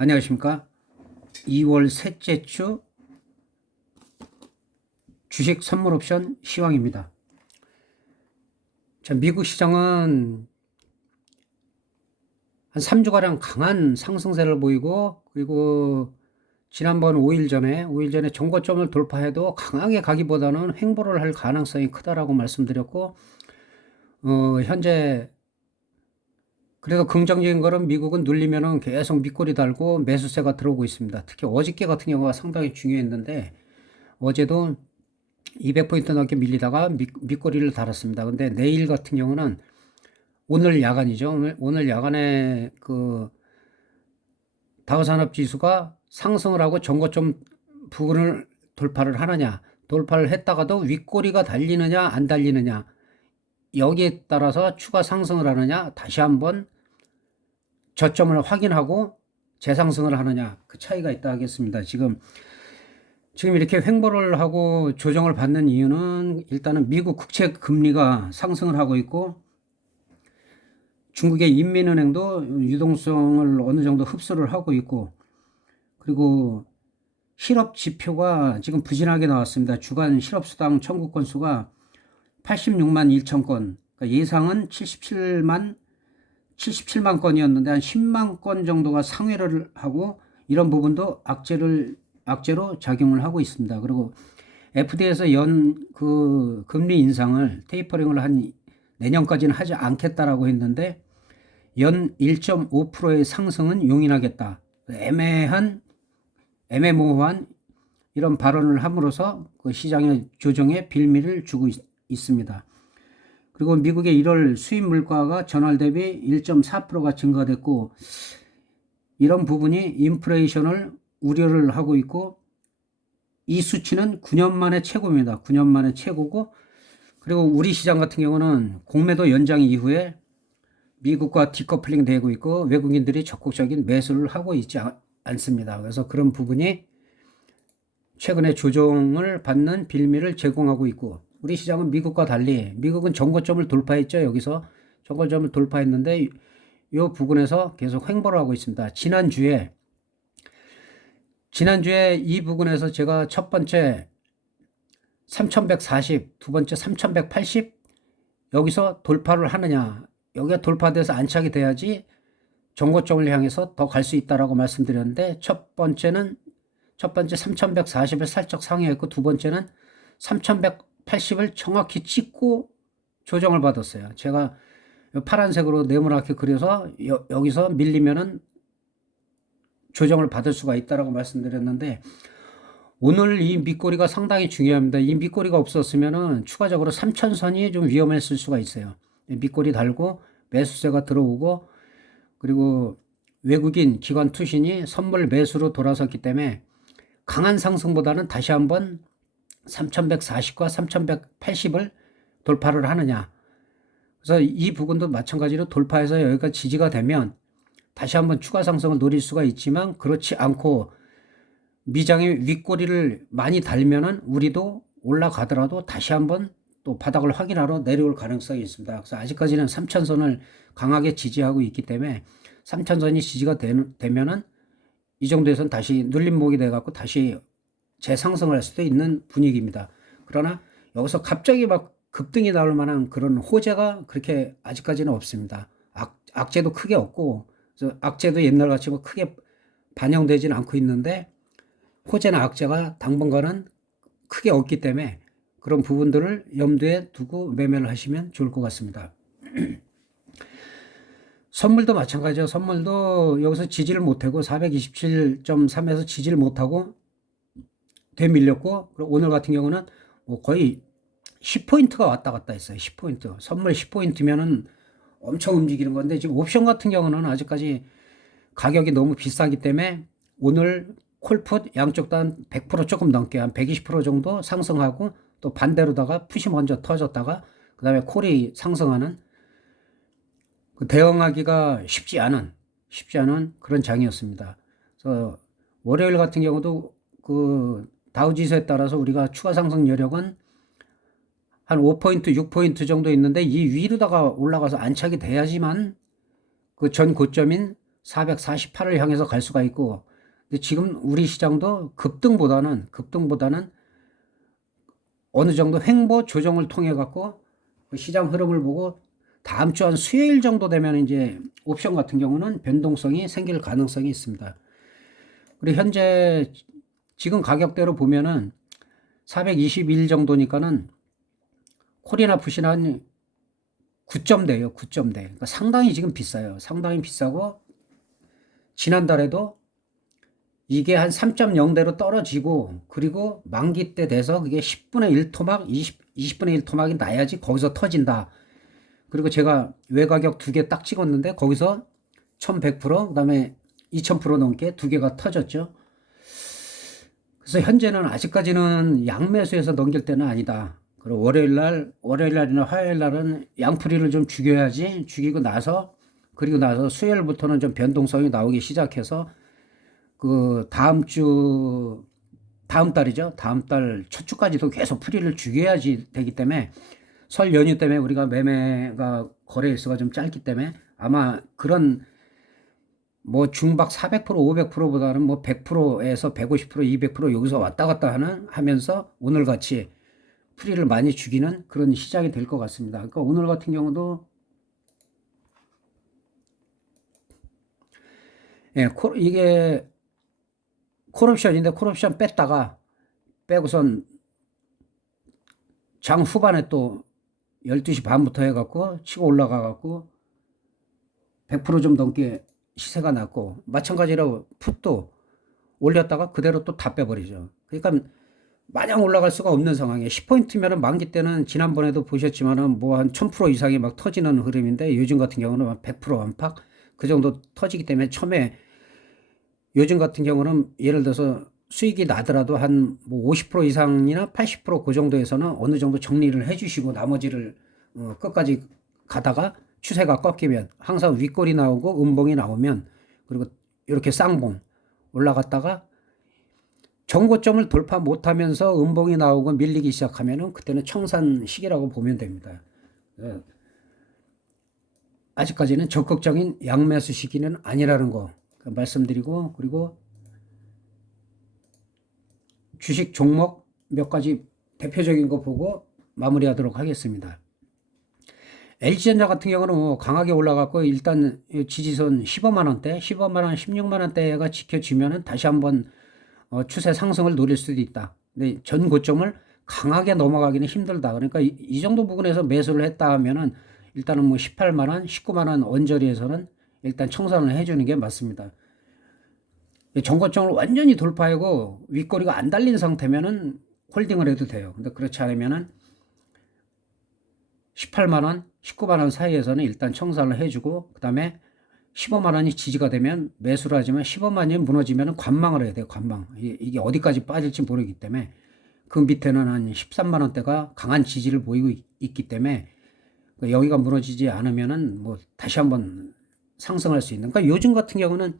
안녕하십니까. 2월 셋째 주 주식 선물 옵션 시황입니다. 자, 미국 시장은 한 3주가량 강한 상승세를 보이고, 그리고 지난번 5일 전에 정고점을 돌파해도 강하게 가기보다는 횡보를 할 가능성이 크다라고 말씀드렸고, 현재 그래도 긍정적인 거는 미국은 눌리면은 계속 밑꼬리 달고 매수세가 들어오고 있습니다. 특히 어저께 같은 경우가 상당히 중요했는데, 어제도 200포인트 넘게 밀리다가 밑꼬리를 달았습니다. 근데 내일 같은 경우는 오늘 야간이죠. 오늘 야간에 그 다우산업지수가 상승을 하고 정고점 부근을 돌파를 하느냐, 돌파를 했다가도 윗꼬리가 달리느냐 안 달리느냐, 여기에 따라서 추가 상승을 하느냐, 다시 한번 저점을 확인하고 재상승을 하느냐, 그 차이가 있다 하겠습니다. 지금 이렇게 횡보를 하고 조정을 받는 이유는 일단은 미국 국채 금리가 상승을 하고 있고, 중국의 인민은행도 유동성을 어느 정도 흡수를 하고 있고, 그리고 실업 지표가 지금 부진하게 나왔습니다. 주간 실업수당 청구 건수가 86만 1천 건, 그러니까 예상은 77만 건이었는데 한 10만 건 정도가 상회를 하고, 이런 부분도 악재로 작용을 하고 있습니다. 그리고 FD에서 그 금리 인상을 테이퍼링을 한 내년까지는 하지 않겠다라고 했는데, 연 1.5%의 상승은 용인하겠다. 애매모호한 이런 발언을 함으로써 그 시장의 조정에 빌미를 주고 있습니다. 그리고 미국의 1월 수입 물가가 전월 대비 1.4%가 증가됐고, 이런 부분이 인플레이션을 우려를 하고 있고, 이 수치는 9년 만에 최고입니다. 9년 만에 최고고, 그리고 우리 시장 같은 경우는 공매도 연장 이후에 미국과 디커플링 되고 있고, 외국인들이 적극적인 매수를 하고 있지 않습니다. 그래서 그런 부분이 최근에 조정을 받는 빌미를 제공하고 있고, 우리 시장은 미국과 달리, 미국은 정고점을 돌파했죠. 여기서 정고점을 돌파했는데 이 부분에서 계속 횡보를 하고 있습니다. 지난주에 이 부분에서 제가 첫 번째 3140, 두 번째 3180, 여기서 돌파를 하느냐, 여기가 돌파돼서 안착이 돼야지 정고점을 향해서 더 갈 수 있다라고 말씀드렸는데, 첫 번째 3140을 살짝 상회했고, 두 번째는 3180을 정확히 찍고 조정을 받았어요. 제가 파란색으로 네모나게 그려서 여기서 밀리면은 조정을 받을 수가 있다라고 말씀드렸는데, 오늘 이 밑꼬리가 상당히 중요합니다. 이 밑꼬리가 없었으면은 추가적으로 3000선이 좀 위험했을 수가 있어요. 밑꼬리 달고 매수세가 들어오고, 그리고 외국인 기관 투신이 선물 매수로 돌아섰기 때문에 강한 상승보다는 다시 한번 3140과 3180을 돌파를 하느냐. 그래서 이 부분도 마찬가지로 돌파해서 여기가 지지가 되면 다시 한번 추가 상승을 노릴 수가 있지만, 그렇지 않고 미장의 윗꼬리를 많이 달면은 우리도 올라가더라도 다시 한번 또 바닥을 확인하러 내려올 가능성이 있습니다. 그래서 아직까지는 3000선을 강하게 지지하고 있기 때문에 3000선이 지지가 되면은 이 정도에서는 다시 눌림목이 돼갖고 다시 재상승을 할 수도 있는 분위기입니다. 그러나 여기서 갑자기 막 급등이 나올 만한 그런 호재가 그렇게 아직까지는 없습니다. 악재도 크게 없고, 악재도 옛날같이 뭐 크게 반영되지는 않고 있는데, 호재나 악재가 당분간은 크게 없기 때문에 그런 부분들을 염두에 두고 매매를 하시면 좋을 것 같습니다. 선물도 마찬가지죠. 선물도 여기서 지지를 못하고 427.3에서 지지를 못하고 되밀렸고, 오늘 같은 경우는 뭐 거의 10포인트가 왔다 갔다 했어요. 10포인트. 선물 10포인트면은 엄청 움직이는 건데, 지금 옵션 같은 경우는 아직까지 가격이 너무 비싸기 때문에 오늘 콜풋 양쪽 다 100% 조금 넘게 한 120% 정도 상승하고, 또 반대로다가 풋이 먼저 터졌다가 그 다음에 콜이 상승하는, 그 대응하기가 쉽지 않은 그런 장이었습니다. 그래서 월요일 같은 경우도 그 다우지수에 따라서 우리가 추가 상승 여력은 한 5포인트, 6포인트 정도 있는데, 이 위로다가 올라가서 안착이 돼야지만 그 전 고점인 448을 향해서 갈 수가 있고, 근데 지금 우리 시장도 급등보다는 어느 정도 횡보 조정을 통해 갖고 그 시장 흐름을 보고 다음 주 한 수요일 정도 되면 이제 옵션 같은 경우는 변동성이 생길 가능성이 있습니다. 그리고 현재 지금 가격대로 보면은 421 정도니까는 콜이나 풋이나 한 9점대예요. 9점대. 그러니까 상당히 지금 비싸요. 상당히 비싸고 지난달에도 이게 한 3.0대로 떨어지고 그리고 만기 때 돼서 그게 10분의 1 토막, 20분의 1 토막이 나야지 거기서 터진다. 그리고 제가 외가격 두 개 딱 찍었는데 거기서 1100%, 그다음에 2000% 넘게 두 개가 터졌죠. 그래서 현재는 아직까지는 양매수해서 넘길 때는 아니다. 그리고 월요일날이나 화요일날은 양풀이를 좀 죽여야지. 그리고 나서 수요일부터는 좀 변동성이 나오기 시작해서 그 다음 달이죠. 다음 달 첫 주까지도 계속 풀이를 죽여야지 되기 때문에 설 연휴 때문에 우리가 매매가 거래일수가 좀 짧기 때문에 아마 그런 뭐 중박 400%, 500%보다는 뭐 100%에서 150%, 200% 여기서 왔다 갔다 하면서 오늘 같이 풀이를 많이 죽이는 그런 시작이 될 것 같습니다. 그러니까 오늘 같은 경우도 이게 콜옵션인데 콜옵션 빼고선 장 후반에 또 12시 반부터 해갖고 치고 올라가갖고 100%좀 넘게 시세가 났고 마찬가지로 풋도 올렸다가 그대로 또 다 빼버리죠. 그러니까 마냥 올라갈 수가 없는 상황이에요. 10포인트면은 만기 때는 지난번에도 보셨지만은 뭐 한 1000% 이상이 막 터지는 흐름인데 요즘 같은 경우는 100% 안팎 그 정도 터지기 때문에 처음에 요즘 같은 경우는 예를 들어서 수익이 나더라도 한 뭐 50% 이상이나 80%그 정도에서는 어느 정도 정리를 해주시고 나머지를 끝까지 가다가 추세가 꺾이면 항상 윗골이 나오고 음봉이 나오면 그리고 이렇게 쌍봉 올라갔다가 정고점을 돌파 못하면서 음봉이 나오고 밀리기 시작하면은 그때는 청산 시기라고 보면 됩니다. 아직까지는 적극적인 양매수 시기는 아니라는 거 말씀드리고 그리고 주식 종목 몇 가지 대표적인 거 보고 마무리하도록 하겠습니다. LG전자 같은 경우는 뭐 강하게 올라갔고 일단 지지선 15만 원대, 15만 원, 16만 원대가 지켜지면은 다시 한번 추세 상승을 노릴 수도 있다. 근데 전 고점을 강하게 넘어가기는 힘들다. 그러니까 이 정도 부분에서 매수를 했다 하면은 일단은 뭐 18만 원, 19만 원 언저리에서는 일단 청산을 해주는 게 맞습니다. 전고점을 완전히 돌파하고 윗꼬리가 안 달린 상태면은 홀딩을 해도 돼요. 근데 그렇지 않으면은 18만 원, 19만 원 사이에서는 일단 청산을 해주고 그다음에 15만 원이 지지가 되면 매수를 하지만 15만 원이 무너지면 관망을 해야 돼요. 관망. 이게 어디까지 빠질지 모르기 때문에 그 밑에는 한 13만 원대가 강한 지지를 보이고 있기 때문에 여기가 무너지지 않으면은 뭐 다시 한번 상승할 수 있는. 그러니까 요즘 같은 경우는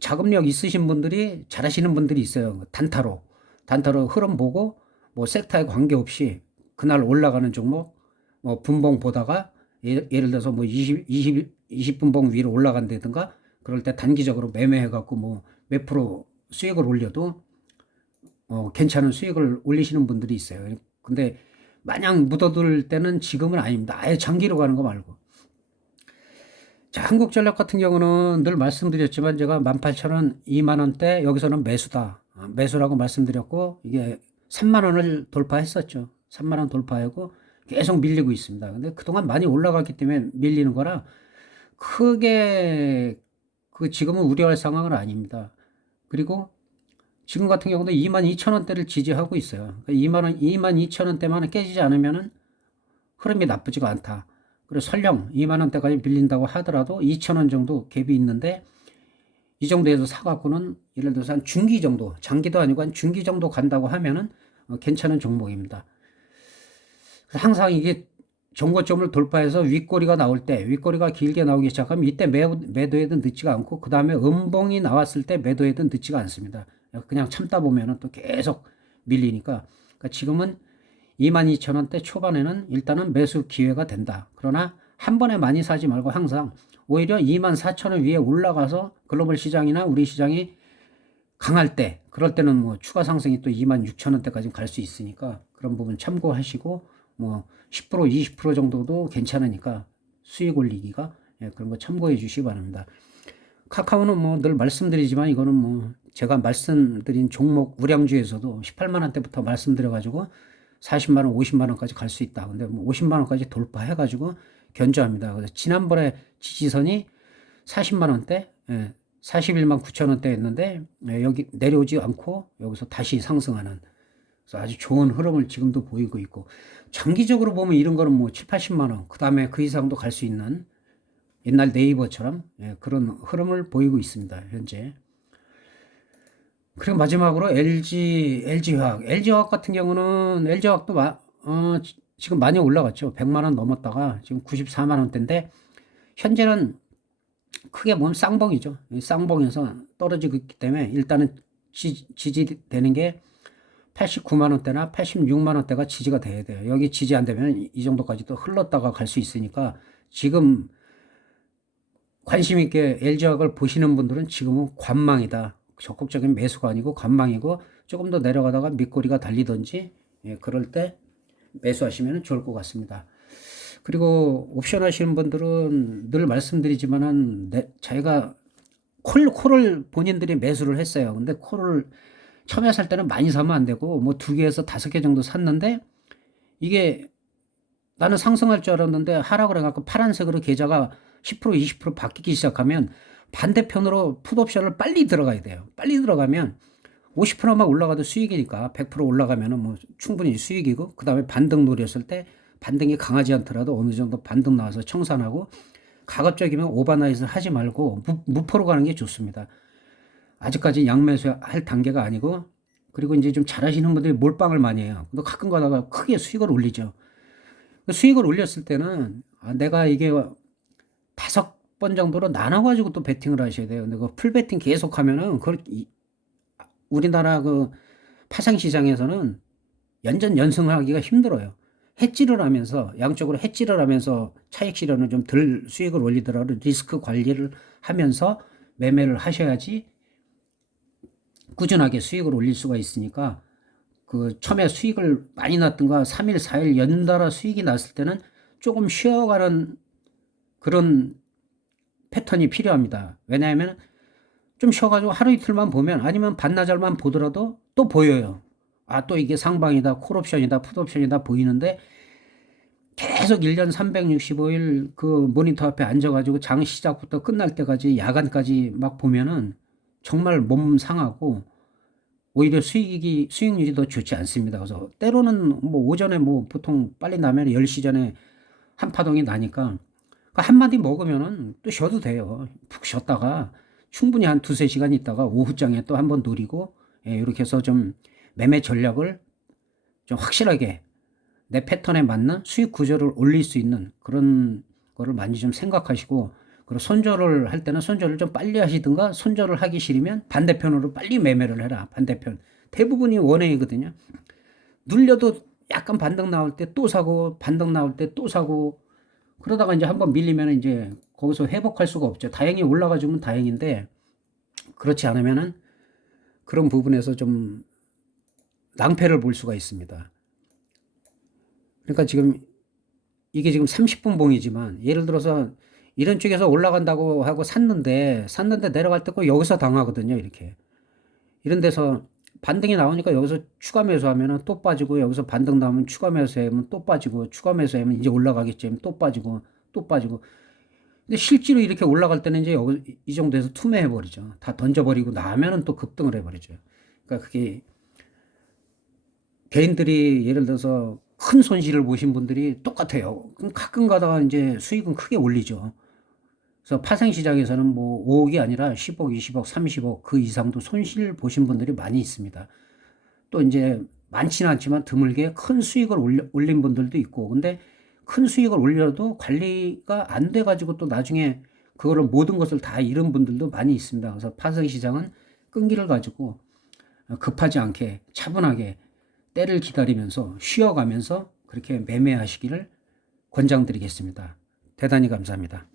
자금력 있으신 분들이 잘하시는 분들이 있어요. 단타로 흐름 보고 뭐 섹터에 관계없이 그날 올라가는 종목 뭐 분봉 보다가 예를 들어서 뭐 20분봉 위로 올라간다든가 그럴 때 단기적으로 매매해 갖고 뭐 몇 프로 수익을 올려도 괜찮은 수익을 올리시는 분들이 있어요. 근데 마냥 묻어둘 때는 지금은 아닙니다. 아예 장기로 가는 거 말고. 자, 한국전력 같은 경우는 늘 말씀드렸지만 제가 18,000원, 2만 원대 여기서는 매수다. 매수라고 말씀드렸고 이게 3만 원을 돌파했었죠. 3만 원 돌파하고 계속 밀리고 있습니다. 근데 그동안 많이 올라갔기 때문에 밀리는 거라 크게 지금은 우려할 상황은 아닙니다. 그리고 지금 같은 경우도 22,000원대를 지지하고 있어요. 22,000원대만 깨지지 않으면은 흐름이 나쁘지가 않다. 그리고 설령 2만 원대까지 밀린다고 하더라도 2,000원 정도 갭이 있는데 이 정도에서 사갖고는 예를 들어서 한 중기 정도, 장기도 아니고 한 중기 정도 간다고 하면은 괜찮은 종목입니다. 항상 이게 정고점을 돌파해서 윗꼬리가 나올 때, 윗꼬리가 길게 나오기 시작하면 이때 매도해도 늦지가 않고 그 다음에 음봉이 나왔을 때 매도해도 늦지가 않습니다. 그냥 참다 보면은 또 계속 밀리니까 그러니까 지금은 22,000원대 초반에는 일단은 매수 기회가 된다. 그러나 한 번에 많이 사지 말고 항상 오히려 24,000원 위에 올라가서 글로벌 시장이나 우리 시장이 강할 때, 그럴 때는 뭐 추가 상승이 또 26,000원대까지 갈 수 있으니까 그런 부분 참고하시고 뭐 10% 20% 정도도 괜찮으니까 수익 올리기가, 예, 그런 거 참고해 주시기 바랍니다. 카카오는 뭐 늘 말씀드리지만 이거는 뭐 제가 말씀드린 종목 우량주에서도 18만 원대부터 말씀드려가지고 40만 원, 50만 원까지 갈 수 있다. 근데 뭐 50만 원까지 돌파해가지고 견저합니다. 그래서 지난번에 지지선이 40만 원대, 예, 41만 9천 원대였는데, 예, 여기 내려오지 않고 여기서 다시 상승하는, 그래서 아주 좋은 흐름을 지금도 보이고 있고, 장기적으로 보면 이런 거는 뭐 7, 80만 원, 그 다음에 그 이상도 갈 수 있는 옛날 네이버처럼, 예, 그런 흐름을 보이고 있습니다, 현재. 그리고 마지막으로 LG화학 같은 경우는 LG화학도 지금 많이 올라갔죠. 100만 원 넘었다가 지금 94만 원대인데, 현재는 크게 보면 쌍봉이죠. 쌍봉에서 떨어지고 있기 때문에 일단은 지지되는 게 89만 원대나 86만 원대가 지지가 돼야 돼요. 여기 지지 안 되면 이 정도까지도 흘렀다가 갈 수 있으니까, 지금 관심 있게 LG화학을 보시는 분들은 지금은 관망이다. 적극적인 매수가 아니고 관망이고, 조금 더 내려가다가 밑꼬리가 달리든지, 예, 그럴 때 매수하시면 좋을 것 같습니다. 그리고 옵션 하시는 분들은 늘 말씀드리지만은, 자기가 콜을 본인들이 매수를 했어요. 근데 콜을 처음에 살 때는 많이 사면 안 되고, 뭐 2개에서 5개 정도 샀는데, 이게 나는 상승할 줄 알았는데 하락을 해갖고 파란색으로 계좌가 10% 20% 바뀌기 시작하면 반대편으로 풋옵션을 빨리 들어가야 돼요. 빨리 들어가면 50%만 올라가도 수익이니까 100% 올라가면은 뭐 충분히 수익이고, 그 다음에 반등 노렸을 때 반등이 강하지 않더라도 어느 정도 반등 나와서 청산하고, 가급적이면 오버나잇을 하지 말고 무포로 가는 게 좋습니다. 아직까지 양매수 할 단계가 아니고, 그리고 이제 좀 잘하시는 분들이 몰빵을 많이 해요. 근데 가끔 가다가 크게 수익을 올리죠. 수익을 올렸을 때는 내가 이게 5번 정도로 나눠가지고 또 베팅을 하셔야 돼요. 근데 그 풀 베팅 계속 하면은 우리나라 그 파생 시장에서는 연승하기가 힘들어요. 해지를 하면서, 양쪽으로 해지를 하면서 차익 실현을 좀 덜 수익을 올리더라도 리스크 관리를 하면서 매매를 하셔야지 꾸준하게 수익을 올릴 수가 있으니까, 그 처음에 수익을 많이 났던가 3일, 4일 연달아 수익이 났을 때는 조금 쉬어가는 그런 패턴이 필요합니다. 왜냐하면 좀 쉬어가지고 하루 이틀만 보면, 아니면 반나절만 보더라도 또 보여요. 또 이게 상방이다, 콜옵션이다, 풋옵션이다 보이는데, 계속 1년 365일 그 모니터 앞에 앉아가지고 장 시작부터 끝날 때까지 야간까지 막 보면은 정말 몸 상하고, 오히려 수익률이 더 좋지 않습니다. 그래서 때로는 뭐 오전에 뭐 보통 빨리 나면 10시 전에 한 파동이 나니까, 한마디 먹으면은 또 쉬어도 돼요. 푹 쉬었다가 충분히 한 2-3시간 있다가 오후장에 또 한번 노리고, 예, 이렇게 해서 좀 매매 전략을 좀 확실하게 내 패턴에 맞는 수익 구조를 올릴 수 있는 그런 거를 많이 좀 생각하시고, 그리고 손절을 할 때는 손절을 좀 빨리 하시든가, 손절을 하기 싫으면 반대편으로 빨리 매매를 해라. 반대편. 대부분이 원행이거든요. 눌려도 약간 반등 나올 때 또 사고, 반등 나올 때 또 사고, 그러다가 이제 한번 밀리면 이제 거기서 회복할 수가 없죠. 다행히 올라가주면 다행인데, 그렇지 않으면은 그런 부분에서 좀 낭패를 볼 수가 있습니다. 그러니까 이게 지금 30분 봉이지만, 예를 들어서 이런 쪽에서 올라간다고 하고 샀는데 내려갈 때 꼭 여기서 당하거든요. 이런 데서 반등이 나오니까 여기서 추가 매수하면 또 빠지고, 여기서 반등 나오면 추가 매수하면 또 빠지고, 추가 매수하면 이제 올라가겠지 하면 또 빠지고, 또 빠지고. 근데 실제로 이렇게 올라갈 때는 이제 이 정도에서 투매해버리죠. 다 던져버리고 나면은 또 급등을 해버리죠. 그러니까 그게 개인들이 예를 들어서 큰 손실을 보신 분들이 똑같아요. 그럼 가끔 가다가 이제 수익은 크게 올리죠. 그래서 파생시장에서는 뭐 5억이 아니라 10억, 20억, 30억 그 이상도 손실 보신 분들이 많이 있습니다. 또 이제 많지는 않지만 드물게 큰 수익을 올린 분들도 있고, 근데 큰 수익을 올려도 관리가 안 돼가지고 또 나중에 그거를 모든 것을 다 잃은 분들도 많이 있습니다. 그래서 파생시장은 끈기를 가지고 급하지 않게 차분하게 때를 기다리면서 쉬어가면서 그렇게 매매하시기를 권장드리겠습니다. 대단히 감사합니다.